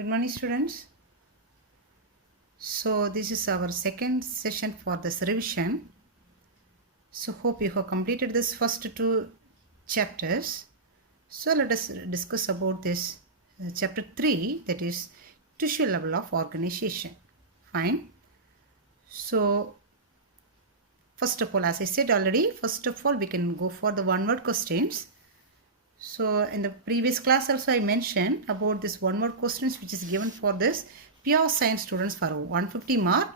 Good morning, students. So this is our second session for this revision. So hope you have completed this first two chapters. So let us discuss about this chapter 3, that is tissue level of organization. Fine. So first of all, as I said already, first of all we can go for the one word questions. So in the previous class also I mentioned about this one word questions which is given for this pure science students for 150 mark.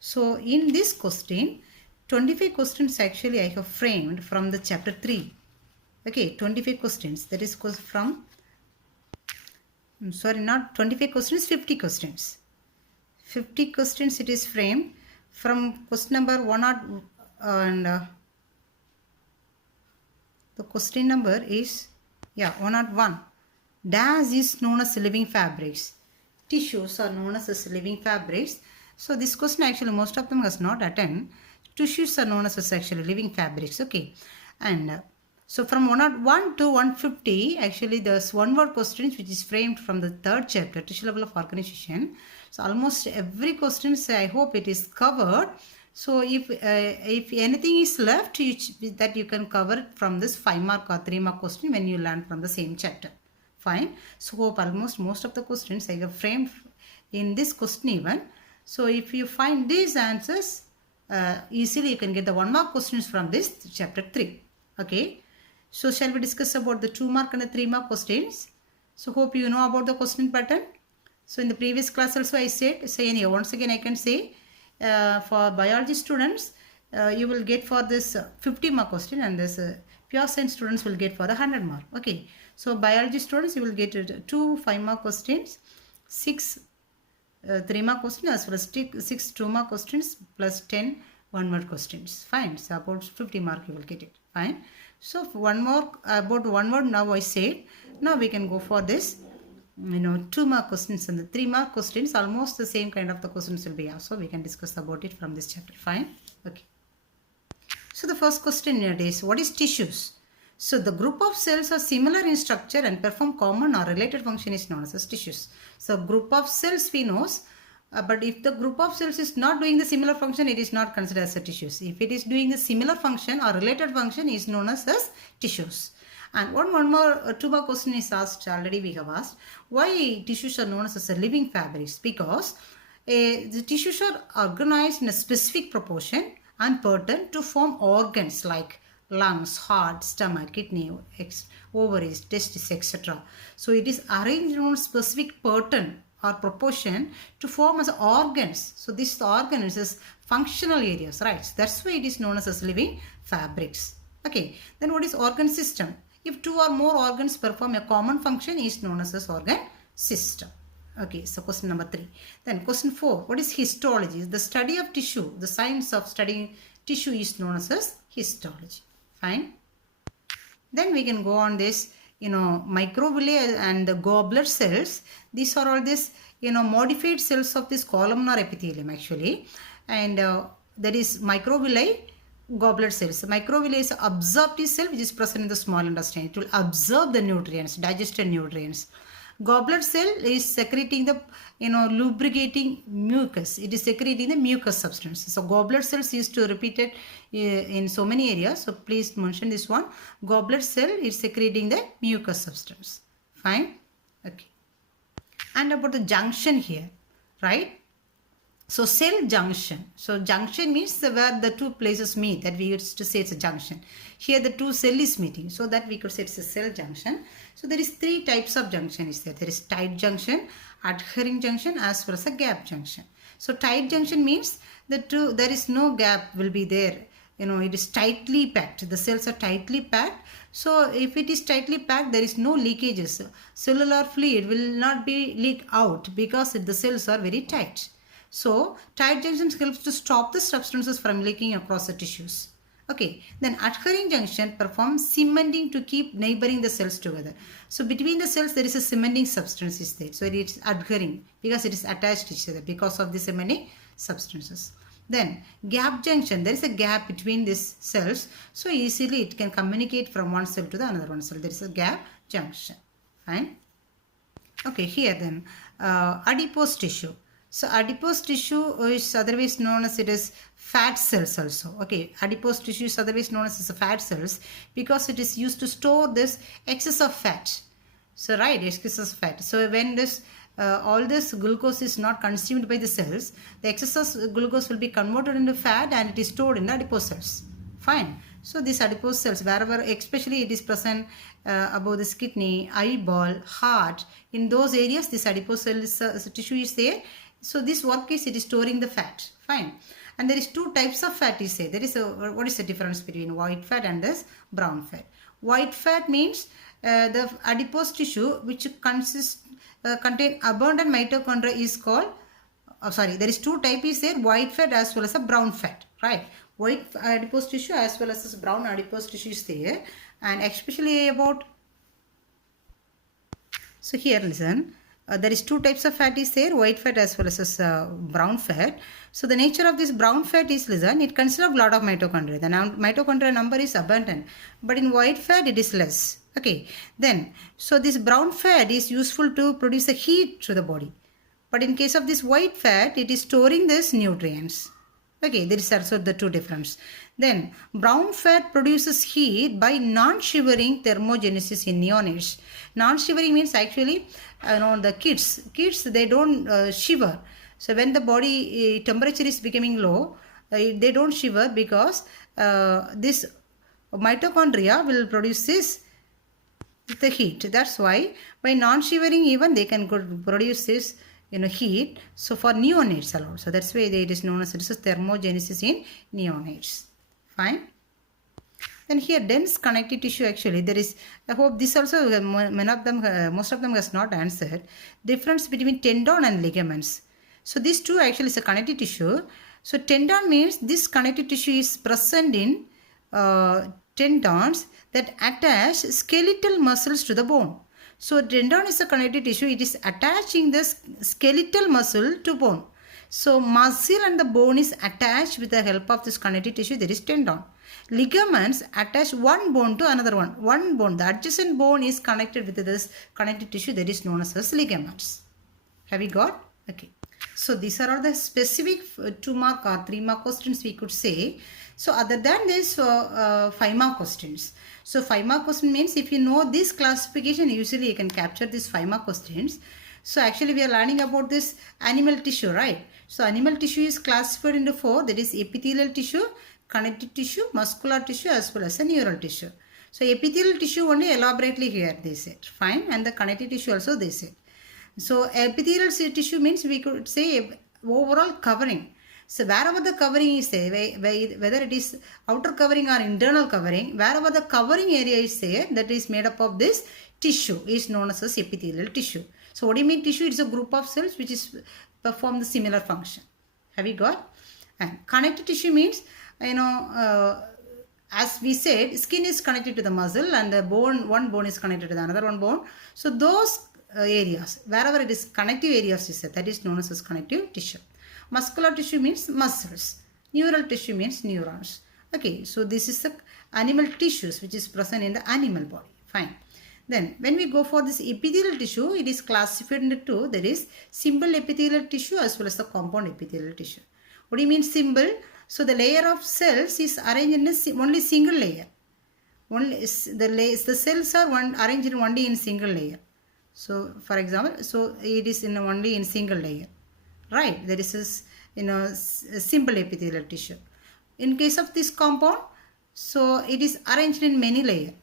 So in this question, 25 questions actually I have framed from the chapter 3. Okay, 25 questions, that is from, sorry, not 25 questions, 50 questions. 50 questions it is framed from question number 1 and the question number is 101. Dash is known as living fabrics. Tissues are known as living fabrics. So this question actually most of them has not attend. Tissues are known as actually living fabrics. Okay. And so from 101 to 150 actually there's one word questions which is framed from the third chapter, tissue level of organization. So almost every question I hope it is covered. So if anything is left that you can cover it from this 5 mark or 3 mark question when you learn from the same chapter. Fine. So hope almost most of the questions I have framed in this question even. So if you find these answers easily you can get the 1 mark questions from this chapter 3. Okay. So shall we discuss about the 2 mark and the 3 mark questions? So hope you know about the question pattern. So in the previous class also I said, anyhow, once again I can say for biology students you will get for this 50 mark question, and this pure science students will get for the 100 mark. Okay. So biology students you will get 2 5 mark questions, 6 3 mark questions, as well as 6 2 mark questions plus 10 1 word questions. Fine. So about 50 mark you will get it. Fine. So one more about 1 word now I said. Now we can go for this 2 mark questions and the 3 mark questions. Almost the same kind of the questions will be asked. So we can discuss about it from this chapter. Fine. Okay. So the first question here is, what is tissues? So the group of cells are similar in structure and perform common or related function is known as tissues. So group of cells we know, but if the group of cells is not doing the similar function, it is not considered as a tissues. If it is doing the similar function or related function, is known as tissues. And one more 2 more question is asked, already we have asked, why tissues are known as a living fabrics? Because the tissues are organized in a specific proportion and pattern to form organs like lungs, heart, stomach, kidney, ovaries, testes, etc. So it is arranged in a specific pattern or proportion to form as organs. So this organ is functional areas, right? So that's why it is known as living fabrics. Okay. Then what is organ system? If 2 or more organs perform a common function, is known as organ system. Okay, so question number 3. Then question 4. What is histology? The study of tissue. The science of studying tissue is known as histology. Fine. Then we can go on this, microvilli and the goblet cells. These are all this, modified cells of this columnar epithelium actually. And that is microvilli, goblet cells. Microvilli is absorptive cell which is present in the small intestine. It will absorb the nutrients, digested nutrients. Goblet cell is secreting the lubricating mucus. It is secreting the mucus substance. So goblet cells used to repeat it in so many areas. So please mention this one. Goblet cell is secreting the mucus substance. Fine. Okay. And about the junction here, right? So cell junction. So junction means where the 2 places meet, that we used to say it's a junction. Here the 2 cell is meeting, so that we could say it's a cell junction. So there is 3 types of junction is there. There is tight junction, adhering junction, as well as a gap junction. So tight junction means there is no gap will be there. It is tightly packed. The cells are tightly packed. So if it is tightly packed, there is no leakages. Cellular fluid will not be leaked out because the cells are very tight. So tight junctions helps to stop the substances from leaking across the tissues. Okay. Then adhering junction performs cementing to keep neighboring the cells together. So between the cells there is a cementing substance is there. So it is adhering because it is attached to each other because of the cementing substances. Then gap junction, there is a gap between these cells. So easily it can communicate from one cell to the another one cell. There is a gap junction. Fine. Okay, here then, adipose tissue. So adipose tissue is otherwise known as it is fat cells also. Okay, adipose tissue is otherwise known as fat cells because it is used to store this excess of fat. So right, excess of fat. So when this all this glucose is not consumed by the cells, the excess of glucose will be converted into fat and it is stored in the adipose cells. Fine. So these adipose cells, wherever especially it is present above this kidney, eyeball, heart, in those areas this adipose cells tissue is there. So this work is it is storing the fat. Fine. And there is two types of fat is there. There is what is the difference between white fat and this brown fat? White fat means the adipose tissue which consists contain abundant mitochondria is called there is two types is there, white fat as well as a brown fat, right? White adipose tissue as well as this brown adipose tissue is there, and especially about, so here listen, there is two types of fat is there, white fat as well as this, brown fat. So the nature of this brown fat is, listen, it consists of lot of mitochondria. The mitochondria number is abundant, but in white fat it is less. Okay, then so this brown fat is useful to produce a heat to the body, but in case of this white fat it is storing this nutrients. Okay, there is also the two difference. Then brown fat produces heat by non-shivering thermogenesis in neonates. Non-shivering means actually the kids they don't shiver. So when the body temperature is becoming low, they don't shiver because this mitochondria will produce this the heat. That's why by non-shivering even they can produce this heat. So for neonates allowed. So that's why it is known as thermogenesis in neonates. Fine. Then here dense connective tissue, actually there is, I hope this also most of them has not answered. Difference between tendon and ligaments. So these two actually is a connective tissue. So tendon means this connective tissue is present in tendons that attach skeletal muscles to the bone. So tendon is a connective tissue. It is attaching the skeletal muscle to bone. So muscle and the bone is attached with the help of this connective tissue. There is tendon. Ligaments attach one bone to another one. One bone, the adjacent bone is connected with this connective tissue that is known as ligaments. Have you got? Okay. So these are all the specific 2 mark or 3 mark questions we could say. So other than this 5 mark questions. So 5 mark question means if you know this classification, usually you can capture these 5 mark questions. So actually we are learning about this animal tissue, right? So animal tissue is classified into 4, that is epithelial tissue, connective tissue, muscular tissue as well as a neural tissue. So epithelial tissue only elaborately here they said. Fine. And the connective tissue also they said. So epithelial tissue means we could say overall covering. So wherever the covering is there, whether it is outer covering or internal covering, wherever the covering area is there, that is made up of this tissue is known as epithelial tissue. So what do you mean tissue? It's a group of cells which is perform the similar function. Have you got? And connective tissue means, as we said, skin is connected to the muscle and the bone, one bone is connected to the another one bone. So those areas, wherever it is connective areas is said, that is known as connective tissue. Muscular tissue means muscles. Neural tissue means neurons. Okay, so this is the animal tissues which is present in the animal body. Fine. Then when we go for this epithelial tissue, it is classified into 2. There is simple epithelial tissue as well as the compound epithelial tissue. What do you mean simple? So the layer of cells is arranged in only single layer. Only the cells are arranged only in single layer. So for example, so it is only in single layer. Right, there is a simple epithelial tissue. In case of this compound, so it is arranged in many layer.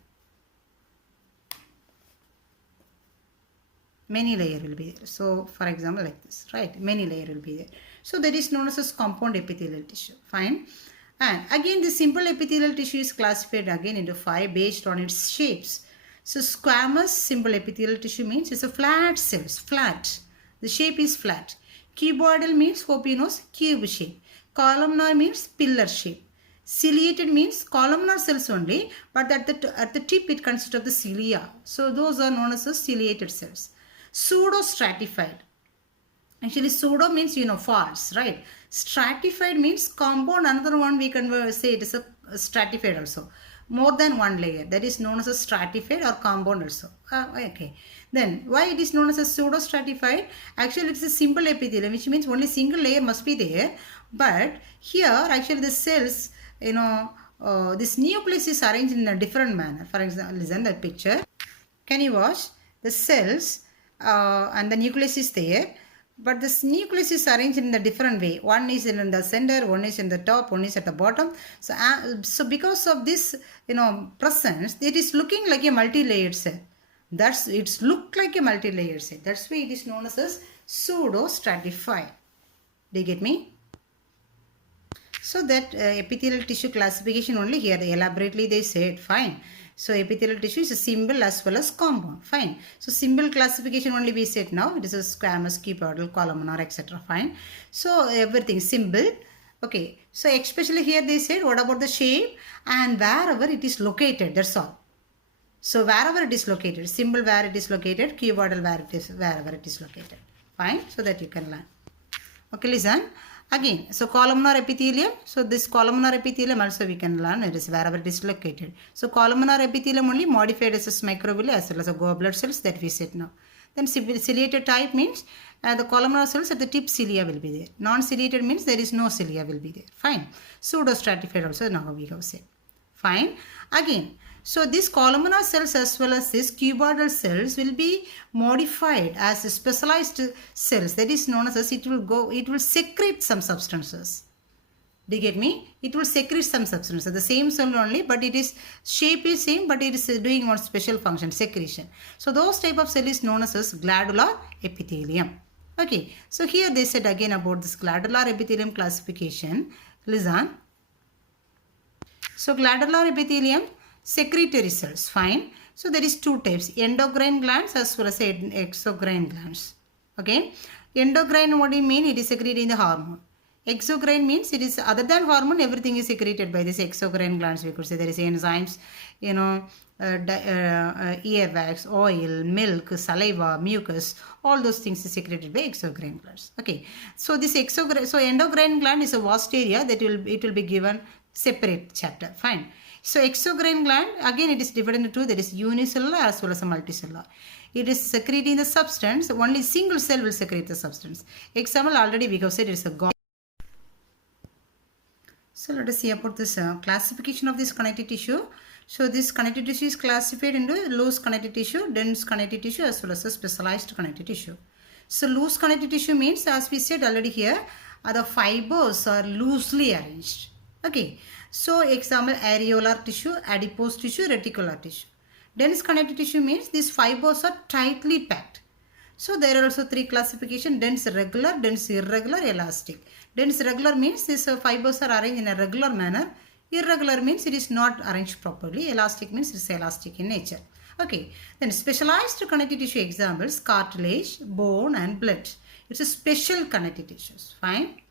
Many layer will be there. So for example like this, right, many layer will be there. So that is known as compound epithelial tissue. Fine. And again the simple epithelial tissue is classified again into 5 based on its shapes. So squamous simple epithelial tissue means it's a flat cells, flat. The shape is flat. Cuboidal means, hope you know, cube shape. Columnar means pillar shape. Ciliated means columnar cells only, but at the tip it consists of the cilia. So those are known as the ciliated cells. Pseudo-stratified. Actually pseudo means false, right? Stratified means compound, another one we can say it is a stratified also. more than one layer. That is known as a stratified or compound also. Okay. Then why it is known as a pseudo-stratified? Actually, it's a simple epithelium, which means only single layer must be there. But here, actually, the cells, this nucleus is arranged in a different manner. For example, listen that picture. Can you watch? The cells and the nucleus is there. But this nucleus is arranged in a different way. One is in the center, one is in the top, one is at the bottom. So because of this, presence, it is looking like a multi-layered cell. It's look like a multi-layered cell. That's why it is known as pseudo-stratified. Do you get me? So that epithelial tissue classification only here, elaborately they said, fine. So epithelial tissue is a simple as well as compound, fine. So simple classification only we said now, it is a squamous, cuboidal, columnar, etc. Fine. So everything simple. Okay. So especially here they said, what about the shape and wherever it is located, that's all. So wherever it is located, symbol where it is located, cuboidal wherever it is located. Fine. So that you can learn. Okay, listen. Again, so columnar epithelium. So this columnar epithelium also we can learn. It is wherever it is located. So columnar epithelium only modified as microvilli as well as a goblet cells that we said now. Then ciliated type means the columnar cells at the tip cilia will be there. Non-ciliated means there is no cilia will be there. Fine. Pseudo-stratified also now we have said. Fine. Again, so these columnar cells as well as these cuboidal cells will be modified as specialized cells. That is known as it will secrete some substances. Do you get me? It will secrete some substances. The same cell only, but it is shape is same, but it is doing one special function, secretion. So those type of cell is known as glandular epithelium. Okay. So here they said again about this glandular epithelium classification. Listen. So glandular epithelium, secretory cells, fine. So there is two types, endocrine glands as well as exocrine glands. Okay. Endocrine, what do you mean? It is secreting the hormone. Exocrine means it is other than hormone, everything is secreted by this exocrine glands. We could say there is enzymes, earwax, oil, milk, saliva, mucus, all those things is secreted by exocrine glands. Okay. So this endocrine gland is a vast area that it will be given separate chapter. Fine. So exocrine gland, again it is divided into two, that is unicellular as well as a multicellular. It is secreting the substance, only single cell will secrete the substance. Example already we have said it is a gall. So let us see about this classification of this connective tissue. So this connective tissue is classified into loose connective tissue, dense connective tissue as well as a specialized connective tissue. So loose connective tissue means, as we said already here, the fibers are loosely arranged. Okay. So example areolar tissue, adipose tissue, reticular tissue. Dense connective tissue means these fibers are tightly packed. So there are also three classifications: dense regular, dense irregular, elastic. Dense regular means these fibers are arranged in a regular manner. Irregular means it is not arranged properly. Elastic means it is elastic in nature. Okay. Then specialized connective tissue examples: cartilage, bone and blood. It's a special connective tissues. Fine.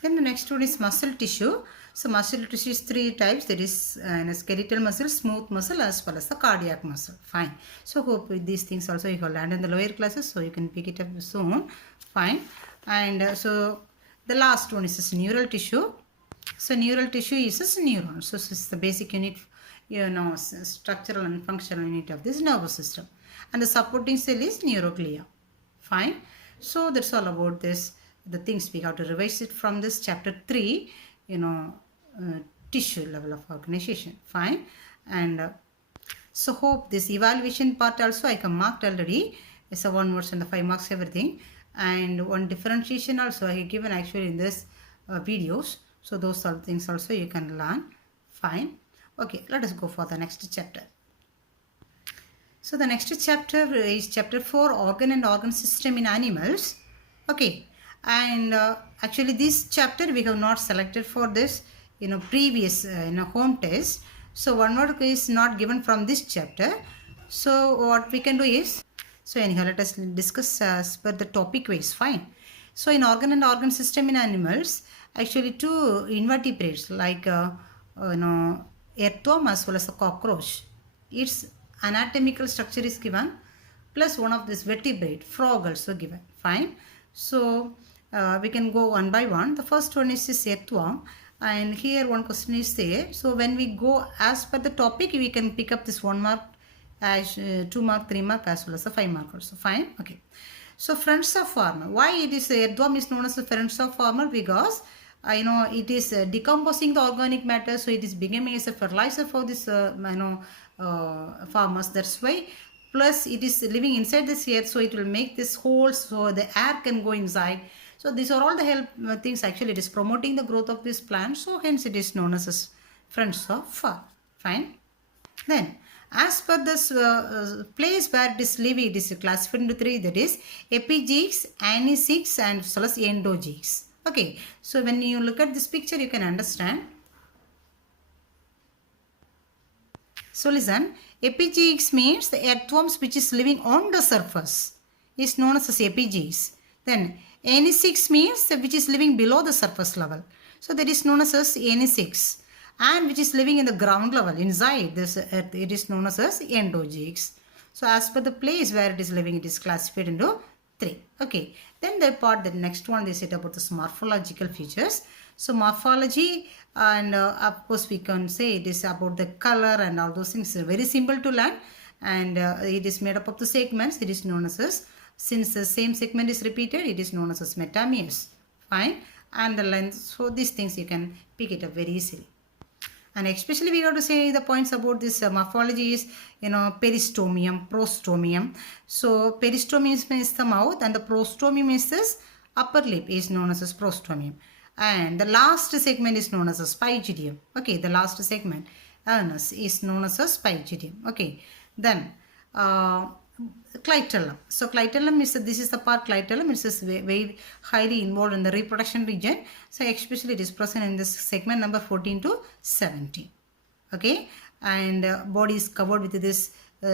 Then the next one is muscle tissue. So muscle tissue is three types. There is skeletal muscle, smooth muscle as well as the cardiac muscle. Fine. So hope with these things also you have learned in the lower classes. So you can pick it up soon. Fine. And so the last one is this neural tissue. So neural tissue is this neuron. So this is the basic unit, structural and functional unit of this nervous system. And the supporting cell is neuroglia. Fine. So that's all about this. The things we have to revise it from this chapter 3, tissue level of organization. Fine. And so hope this evaluation part also I can marked already. It's a 1 words and the 5 marks everything. And one differentiation also I have given actually in this videos. So those are things also you can learn. Fine. Okay, let us go for the next chapter. So the next chapter is chapter 4, organ and organ system in animals. Okay. And actually this chapter we have not selected for this previous home test. So one word is not given from this chapter. So what we can do is, so anyhow let us discuss as per the topic wise. Fine. So in organ and organ system in animals, actually two invertebrates like earthworm as well as a cockroach, its anatomical structure is given, plus one of this vertebrate, frog also given. Fine. So we can go one by one. The first one is this earthworm. And here one question is there. So when we go as per the topic, we can pick up this 1 mark, as 2 mark, 3 mark, as well as a 5 mark also. Fine. Okay. So friends of farmer. Why it is earthworm is known as the friends of farmer? Because it is decomposing the organic matter, so it is becoming as a fertilizer for this farmers. That's why. Plus it is living inside this earth, so it will make this holes so the air can go inside. So these are all the help things. Actually, it is promoting the growth of this plant. So hence it is known as friends of farm. Fine. Then, as per this place where it is living, it is classified into three, that is epigenes, anisecs, and as well as endogenes. Okay, so when you look at this picture, you can understand. So listen, epigenes means the earthworms which is living on the surface is known as epigenes. Then anisecs means which is living below the surface level. So that is known as anisecs. And which is living in the ground level inside this earth, it is known as endogenes. So as per the place where it is living, it is classified into three. Okay, then the next one they said about the morphological features. So morphology, and of course we can say it is about the color and all those things. Very simple to learn, and it is made up of the segments. It is known as since the same segment is repeated, it is known as metameres. Fine. And the length. So these things you can pick it up very easily. And especially we have to say the points about this morphology is, peristomium, prostomium. So peristomium is the mouth, and the prostomium is this upper lip is known as prostomium. And the last segment is known as pygidium. Okay, the last segment is known as pygidium. Okay, then clitellum. So clitellum is, this is the part clitellum. It is very highly involved in the reproduction region. So especially it is present in this segment number 14 to 17. Okay, and body is covered with this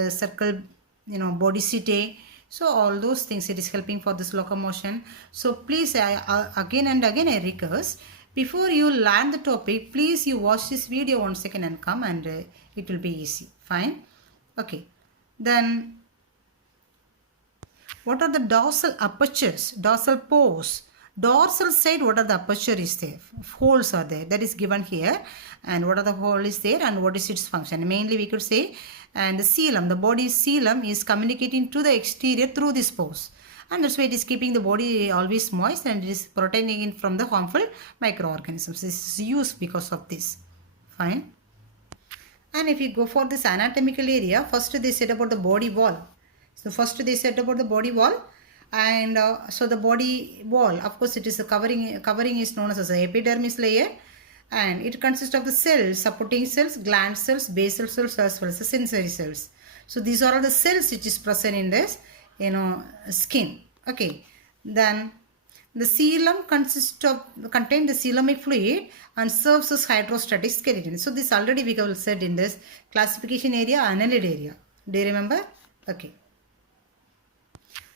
circle, body setae. So all those things, it is helping for this locomotion. So please, again and again I request, before you learn the topic, please you watch this video once again and come, and it will be easy. Fine. Okay. Then what are the dorsal apertures, dorsal pores? Dorsal side, what are the aperture is there? Holes are there. That is given here. And what are the holes is there, and what is its function? Mainly we could say, and the coelom, the body's coelom is communicating to the exterior through this pores. And that's why it is keeping the body always moist, and it is protecting it from the harmful microorganisms. This is used because of this. Fine. And if you go for this anatomical area, first they said about the body wall. So first they said about the body wall, and so the body wall, of course it is a covering is known as the epidermis layer, and it consists of the cells, supporting cells, gland cells, basal cells, as well as the sensory cells. So these are all the cells which is present in this skin. Okay, then the coelom contains the coelomic fluid and serves as hydrostatic skeleton. So this already we have said in this classification area, annelid area. Do you remember? Okay.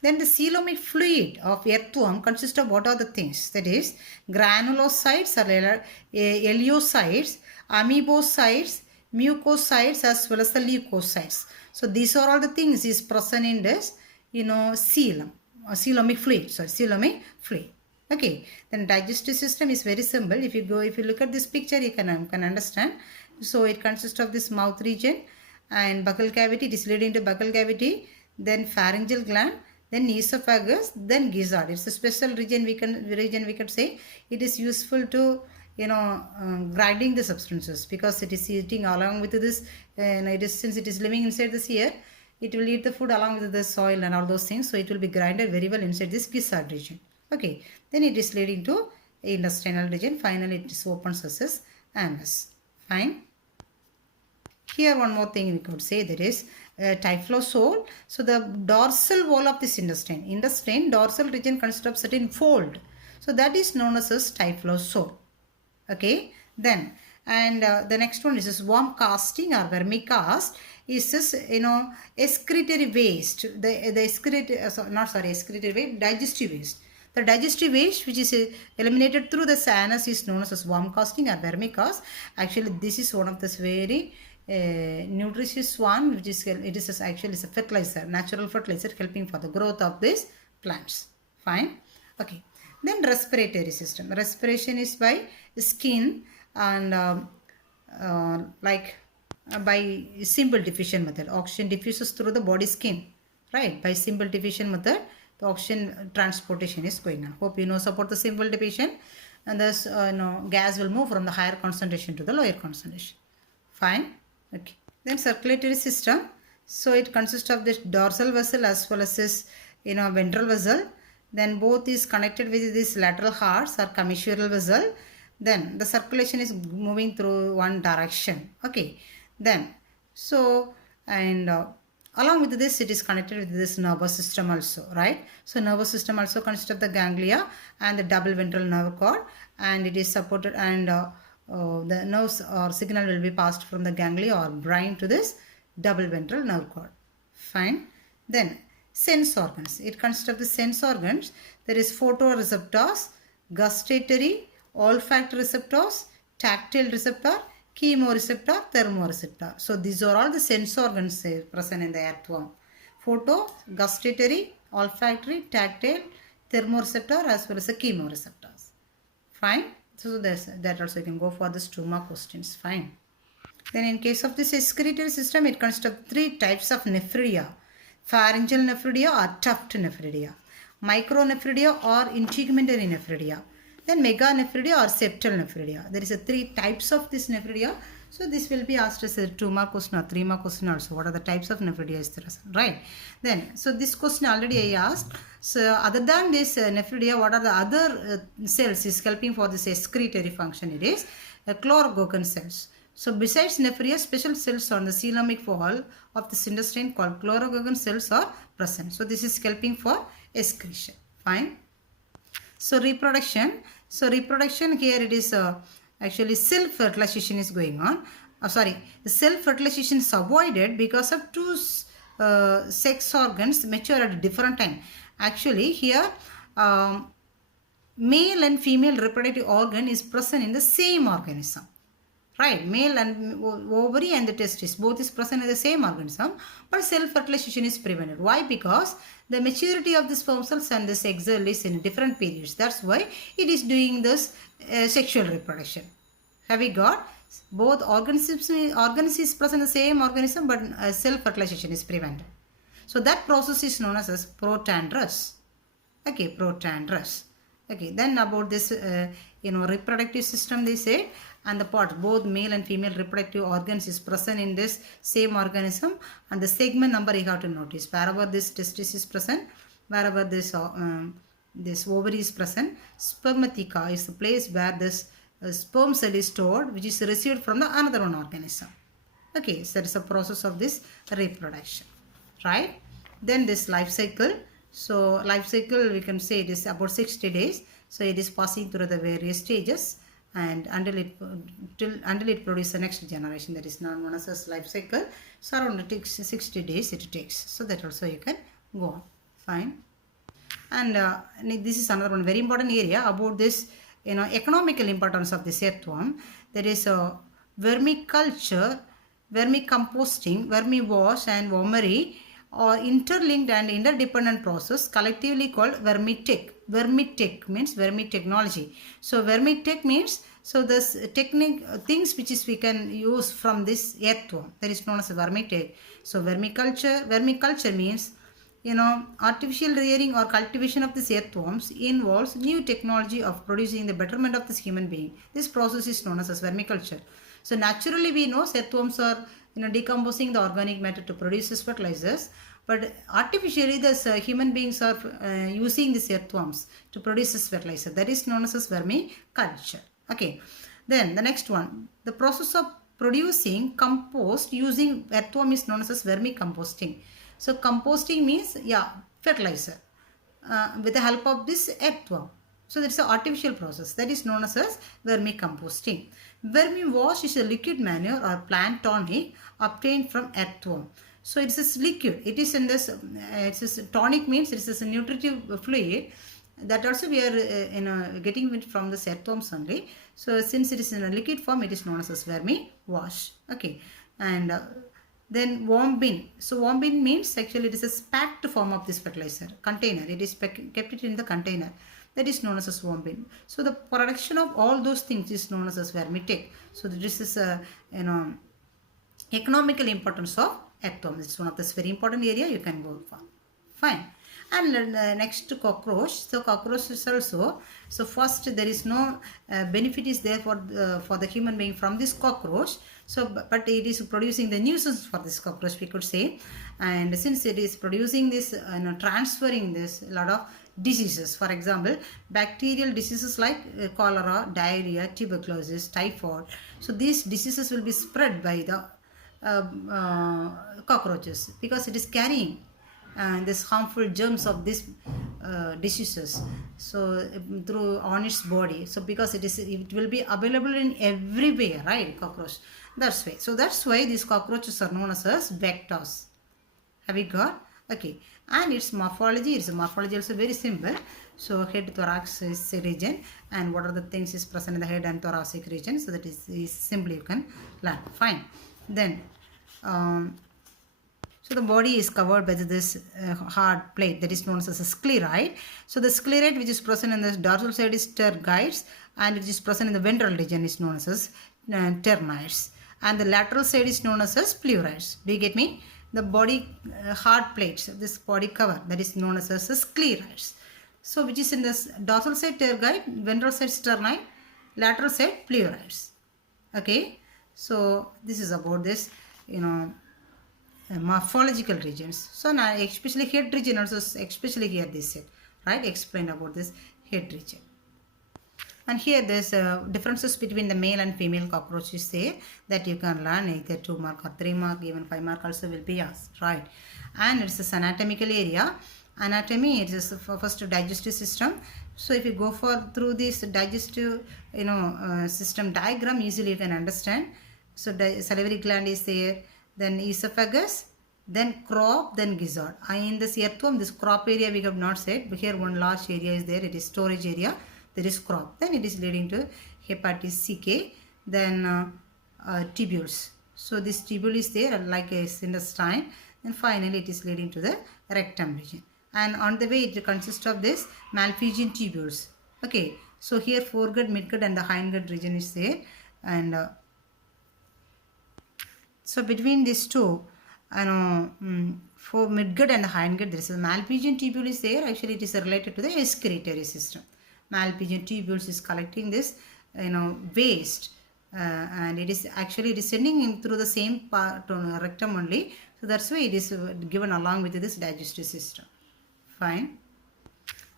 Then the coelomic fluid of earthworm consists of what are the things? That is granulocytes or eliocytes, amoebocytes, mucocytes, as well as the leukocytes. So these are all the things is present in this, coelom, coelomic fluid. Sorry, coelomic fluid. Okay. Then digestive system is very simple. If you look at this picture, you can understand. So it consists of this mouth region and buccal cavity. It is leading to buccal cavity. Then pharyngeal gland. Then esophagus, then gizzard. It's a special region we can say. It is useful to grinding the substances, because it is eating along with this, and since it is living inside this ear, it will eat the food along with the soil and all those things. So it will be grinded very well inside this gizzard region. Okay, then it is leading to intestinal region. Finally, it is opens as anus. Fine. Here one more thing we could say, that is typhlosoal. So the dorsal wall of this intestine dorsal region consists of certain fold. So that is known as typhlosoal. Okay. Then and the next one is this worm casting or vermicast. Is this excretory waste. Excretory waste, digestive waste. The digestive waste which is eliminated through the anus is known as worm casting or vermicast. Actually, this is one of the very nutritious one, which is actually a fertilizer, natural fertilizer, helping for the growth of these plants. Fine. Okay. Then respiratory system. Respiration is by skin, and by simple diffusion method. Oxygen diffuses through the body skin, right? By simple diffusion method, the oxygen transportation is going on. Hope you know support the simple diffusion, and thus gas will move from the higher concentration to the lower concentration. Fine. Okay. Then circulatory system. So it consists of this dorsal vessel as well as this ventral vessel. Then both is connected with this lateral hearts or commissural vessel. Then the circulation is moving through one direction. Okay. Then so and along with this it is connected with this nervous system also, right? So nervous system also consists of the ganglia and the double ventral nerve cord, and it is supported, and the nerves or signal will be passed from the ganglia or brain to this double ventral nerve cord. Fine. Then sense organs. It consists of the sense organs. There is photoreceptors, gustatory, olfactory receptors, tactile receptor, chemoreceptor, thermoreceptor. So these are all the sense organs present in the earthworm. Photo, gustatory, olfactory, tactile, thermoreceptor as well as the chemoreceptors. Fine. So that also you can go for the 2 mark questions. Fine. Then in case of this excretory system, it consists of 3 types of nephridia. Pharyngeal nephridia or tuft nephridia. Micronephridia or integumentary nephridia. Then meganephridia or septal nephridia. There is a 3 types of this nephridia. So this will be asked as a 2 mark question or 3 mark question also. What are the types of nephridia is there, right? Then, so this question already I asked. So other than this nephridia, what are the other cells is helping for this excretory function? It is chlorogocan cells. So besides nephria, special cells on the coelomic wall of the intestine called chlorogocan cells are present. So this is helping for excretion. Fine. So reproduction. So reproduction here it is actually self-fertilization is going on. The self-fertilization is avoided because of 2 sex organs mature at a different time. Actually here male and female reproductive organ is present in the same organism. Right, male and ovary and the testis both is present in the same organism, but self-fertilization is prevented. Why? Because the maturity of the sperm cells and this egg cell is in different periods. That's why it is doing this sexual reproduction. Have we got? Both organisms is present in the same organism, but self-fertilization is prevented. So that process is known as protandrous. Okay, protandrous. Okay, then about this reproductive system they say, and the part both male and female reproductive organs is present in this same organism, and the segment number you have to notice. Wherever this testis is present, wherever this this ovary is present, spermatheca is the place where this sperm cell is stored, which is received from the another one organism. Okay, so that is a process of this reproduction, right? Then this life cycle. So life cycle we can say it is about 60 days. So it is passing through the various stages, and until it produces the next generation, that is known as life cycle. So around 60 days it takes. So that also you can go on. Fine. And this is another one very important area about this economical importance of this earthworm. There is a vermiculture, vermicomposting, vermiwash and wormery are interlinked and interdependent process collectively called vermitech. Vermitech means vermitechnology. So vermitech means so this technique things which is we can use from this earthworm, that is known as vermitech. So vermiculture means artificial rearing or cultivation of these earthworms involves new technology of producing the betterment of this human being. This process is known as vermiculture. So naturally we know earthworms are decomposing the organic matter to produce these fertilizers, but artificially the human beings are using these earthworms to produce this fertilizer. That is known as vermiculture. Okay. Then the next one, the process of producing compost using earthworm is known as vermicomposting. So composting means fertilizer with the help of this earthworm. So that's an artificial process that is known as vermicomposting. Vermiwash is a liquid manure or plant tonic obtained from earthworm. So it's a liquid. It is in this. It's a tonic means it is a nutritive fluid that also we are getting it from the earthworms only. So since it is in a liquid form, it is known as vermiwash. Okay, and then worm bin. So worm bin means actually it is a packed form of this fertilizer container. It is kept it in the container. that is known as a swamping. So the production of all those things is known as vermicide. So this is a economical importance of earthworm. It's one of this very important area you can go for. Fine. And next to cockroach. So cockroach is also, so first there is no benefit is there for the human being from this cockroach. So but it is producing the nuisance for this cockroach, we could say. And since it is producing this, transferring this a lot of diseases. For example, bacterial diseases like cholera, diarrhea, tuberculosis, typhoid. So these diseases will be spread by the cockroaches because it is carrying this harmful germs of these diseases, so through on its body. So because it will be available in everywhere, right, cockroach. That's why. So that's why these cockroaches are known as vectors. Have you got? Okay. And its morphology also very simple. So head thorax is region, and what are the things is present in the head and thoracic region. So that is simply you can learn. Fine. Then so the body is covered by this hard plate that is known as a scleroid. So the scleroid which is present in the dorsal side is tergites, and it is present in the ventral region is known as ternites. And the lateral side is known as pleurites. Do you get me? The body hard plates, this body cover, that is known as scleroids. So which is in the dorsal side tergite, ventral side sternite, lateral side pleurites. Okay. So this is about this, morphological regions. So now especially head region also, especially here this set, right, explain about this head region. And here there's differences between the male and female cockroaches there that you can learn, either 2 mark or 3 mark, even 5 mark also will be asked, right. And it's this anatomical area. Anatomy, it is first digestive system. So if you go through this digestive system diagram, easily you can understand. So salivary gland is there, then esophagus, then crop, then gizzard. In this earthworm, this crop area we have not said, but here one large area is there, it is storage area, there is crop. Then it is leading to hepatitis CK, then tubules. So this tubule is there like a intestine, and finally it is leading to the rectum region. And on the way it consists of this Malpighian tubules. Okay, so here foregut, midgut and the hindgut region is there, and so between these two, for midgut and hindgut, there is a Malpighian tubule is there. Actually, it is related to the excretory system. Malpighian tubules is collecting this, waste, and it is actually descending in through the same part on rectum only. So that's why it is given along with this digestive system. Fine.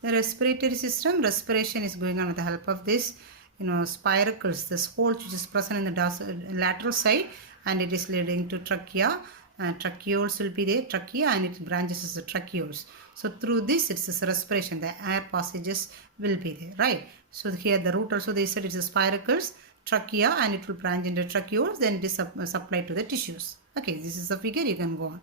The respiratory system, respiration is going on with the help of this, spiracles, this hole which is present in the lateral side, and it is leading to trachea. Tracheoles will be there, trachea, and it branches as the tracheoles. So through this, it's a respiration, the air passages will be there, right? So here the root also they said it's a spiracles, trachea, and it will branch into tracheoles, then it is supplied to the tissues. Okay, this is the figure, you can go on.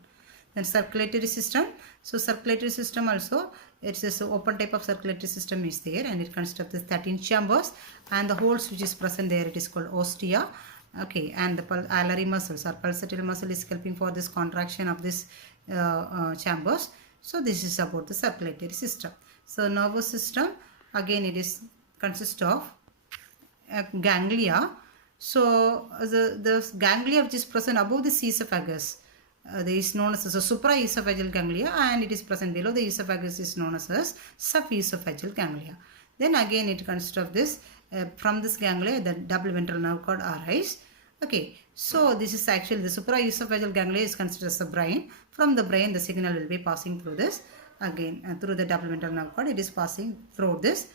Then circulatory system. So circulatory system also, it's this open type of circulatory system is there, and it consists of the 13 chambers, and the holes which is present there, it is called ostia. Okay, and the alary muscles or pulsatile muscle is helping for this contraction of this chambers. So this is about the circulatory system. So nervous system, again it is consists of ganglia. So the ganglia which is present above the esophagus, there is known as a supraesophageal ganglia, and it is present below the esophagus is known as subesophageal ganglia. Then again it consists of this, from this ganglia the double ventral nerve cord arise. Okay, so this is actually the supraesophageal ganglia is considered as the brain. From the brain the signal will be passing through this, again through the double ventral nerve cord, it is passing through this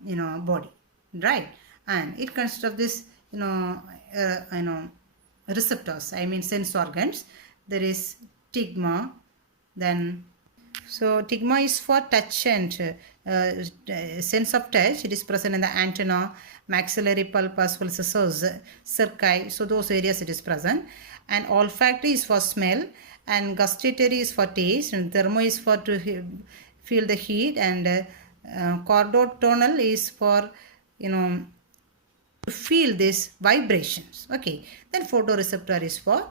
body, right? And it consists of this receptors, I mean sense organs. There is stigma, then so stigma is for touch and sense of touch. It is present in the antenna, maxillary pulp as well as cerci. So those areas it is present. And olfactory is for smell, and gustatory is for taste, and thermo is for to feel the heat, and chordotonal is for to feel these vibrations. Okay, then photoreceptor is for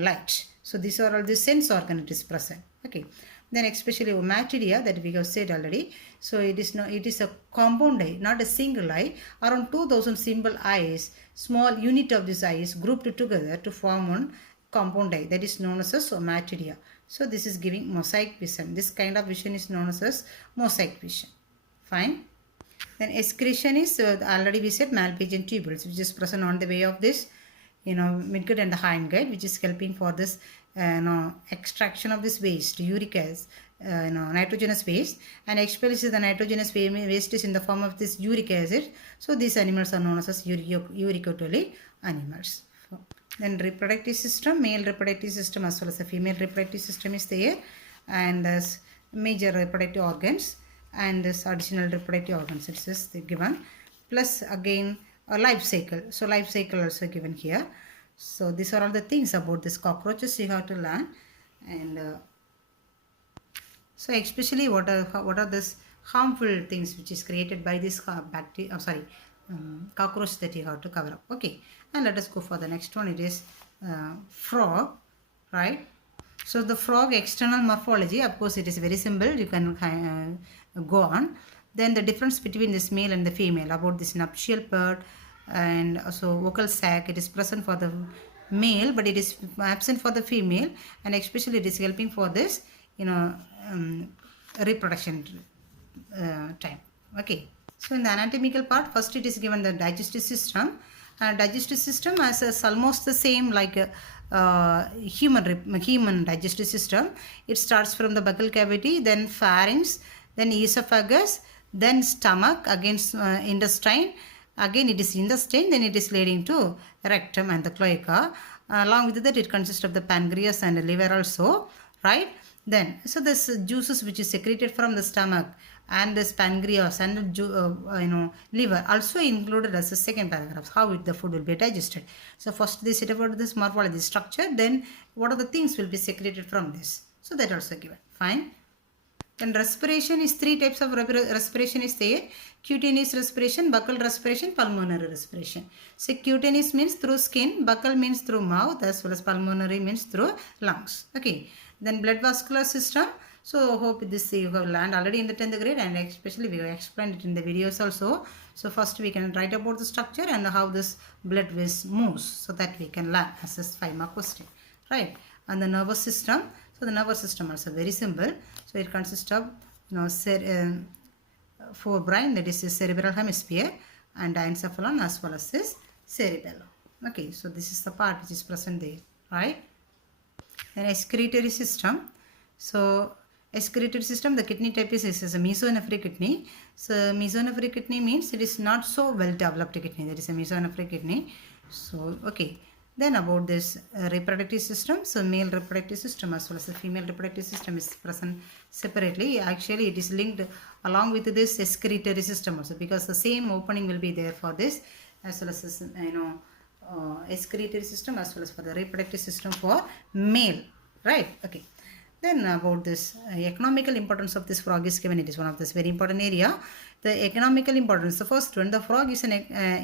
light. So these are all the sense organ it is present. Okay, Then especially ommatidia that we have said already. So it is a compound eye, not a single eye. Around 2000 simple eyes, small unit of this eye is grouped together to form one compound eye that is known as ommatidia. So this is giving mosaic vision. This kind of vision is known as mosaic vision. Fine. Then excretion is already we said Malpighian tubules, which is present on the way of this, midgut and the hindgut, which is helping for this extraction of this waste, uric acid, nitrogenous waste, and expels the nitrogenous waste is in the form of this uric acid. So these animals are known as uricotolic animals. Then reproductive system, male reproductive system as well as the female reproductive system is there, and as major reproductive organs and this additional reproductive organs it is given, plus again a life cycle. So life cycle also given here. So these are all the things about this cockroaches you have to learn, and so especially what are this harmful things which is created by this bacteria, cockroach that you have to cover up. Okay, and let us go for the next one. It is frog, right? So the frog external morphology, of course it is very simple, you can go on. Then the difference between this male and the female, about this nuptial part and also vocal sac, it is present for the male but it is absent for the female, and especially it is helping for this reproduction time. Okay, so in the anatomical part, first it is given the digestive system. Digestive system is almost the same like human digestive system. It starts from the buccal cavity, then pharynx, then esophagus, then stomach, again intestine, again it is intestine, then it is leading to rectum and the cloaca. Along with that, it consists of the pancreas and the liver also, right? Then so this juices which is secreted from the stomach and this pancreas and liver also included as a second paragraph, how the food will be digested. So first they said about this morphology structure, then what are the things will be secreted from this, so that also given. Fine. Then respiration is three types of respiration is there: cutaneous respiration, buccal respiration, pulmonary respiration. So cutaneous means through skin, buccal means through mouth, as well as pulmonary means through lungs. Okay. Then blood vascular system. So hope this you have learned already in the 10th grade, and especially we have explained it in the videos also. So first we can write about the structure and how this blood moves, so that we can learn as a 5-mark question, right? And the nervous system. So the nervous system also very simple. So it consists of forebrain, that is the cerebral hemisphere, and encephalon as well as this cerebellum. Okay, so this is the part which is present there, right? Then excretory system. So excretory system, the kidney type is a mesonephric kidney. So mesonephric kidney means it is not so well developed kidney. That is a mesonephric kidney. So okay. Then about this reproductive system. So male reproductive system as well as the female reproductive system is present separately. Actually it is linked along with this excretory system also, because the same opening will be there for this as well as this, excretory system as well as for the reproductive system for male, right? Okay. Then about this economical importance of this frog is given. It is one of this very important area. The economical importance, the first one, the frog is an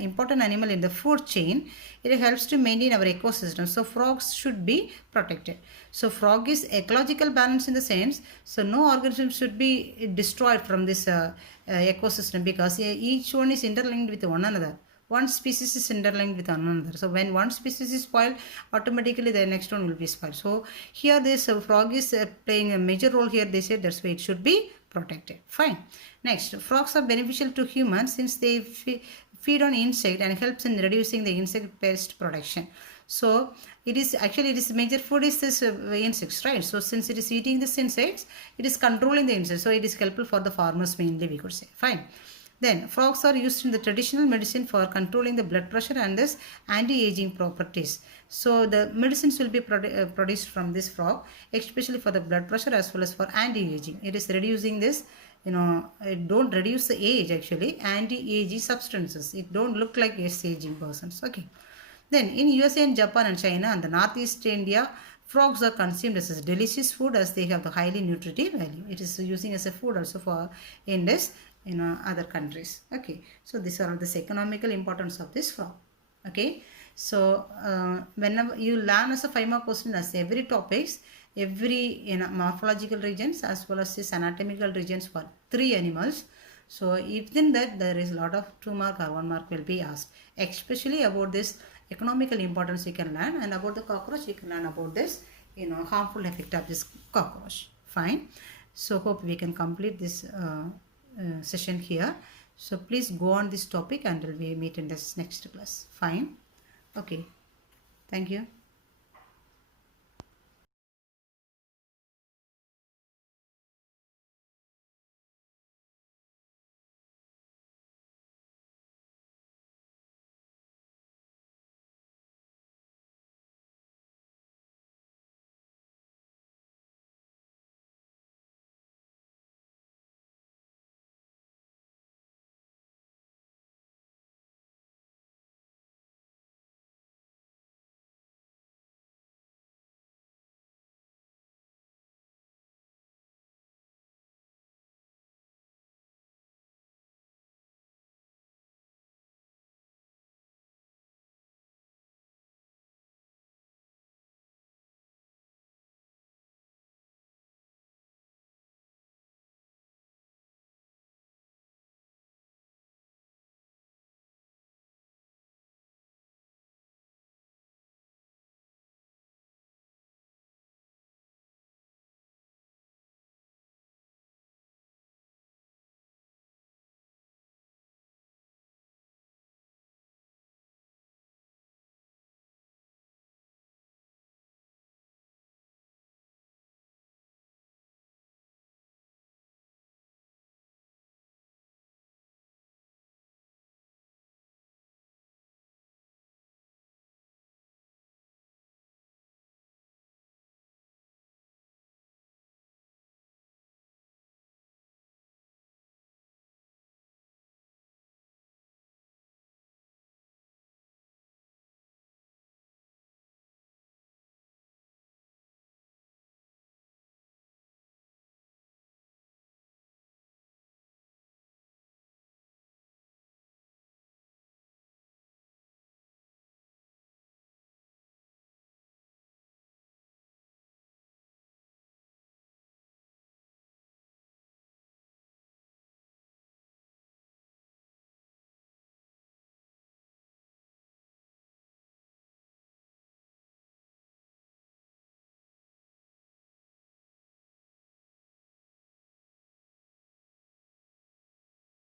important animal in the food chain. It helps to maintain our ecosystem. So frogs should be protected. So frog is ecological balance in the sense, so no organism should be destroyed from this ecosystem, because each one is interlinked with one another. One species is interlinked with another. So when one species is spoiled, automatically the next one will be spoiled. So here this frog is playing a major role here. They said that's why it should be protected. Fine. Next, frogs are beneficial to humans since they feed on insect and helps in reducing the insect pest production. So it is major food is this insects, right? So since it is eating these insects, it is controlling the insects. So it is helpful for the farmers mainly, we could say. Fine. Then frogs are used in the traditional medicine for controlling the blood pressure and this anti-aging properties. So the medicines will be produced from this frog, especially for the blood pressure as well as for anti-aging. It is reducing this, it don't reduce the age actually, anti-aging substances. It don't look like a aging persons. Okay. Then in USA and Japan and China and the Northeast India, frogs are consumed as a delicious food as they have the highly nutritive value. It is using as a food also for in this other countries. Okay, so these are all this economical importance of this frog. Okay, so whenever you learn as a 5-mark question as every topics, every morphological regions as well as this anatomical regions for 3 animals. So within that there is a lot of 2 mark or 1 mark will be asked, especially about this economical importance you can learn, and about the cockroach you can learn about this harmful effect of this cockroach. Fine. So hope we can complete this session here. So please go on this topic until we meet in this next class. Fine. Okay. Thank you.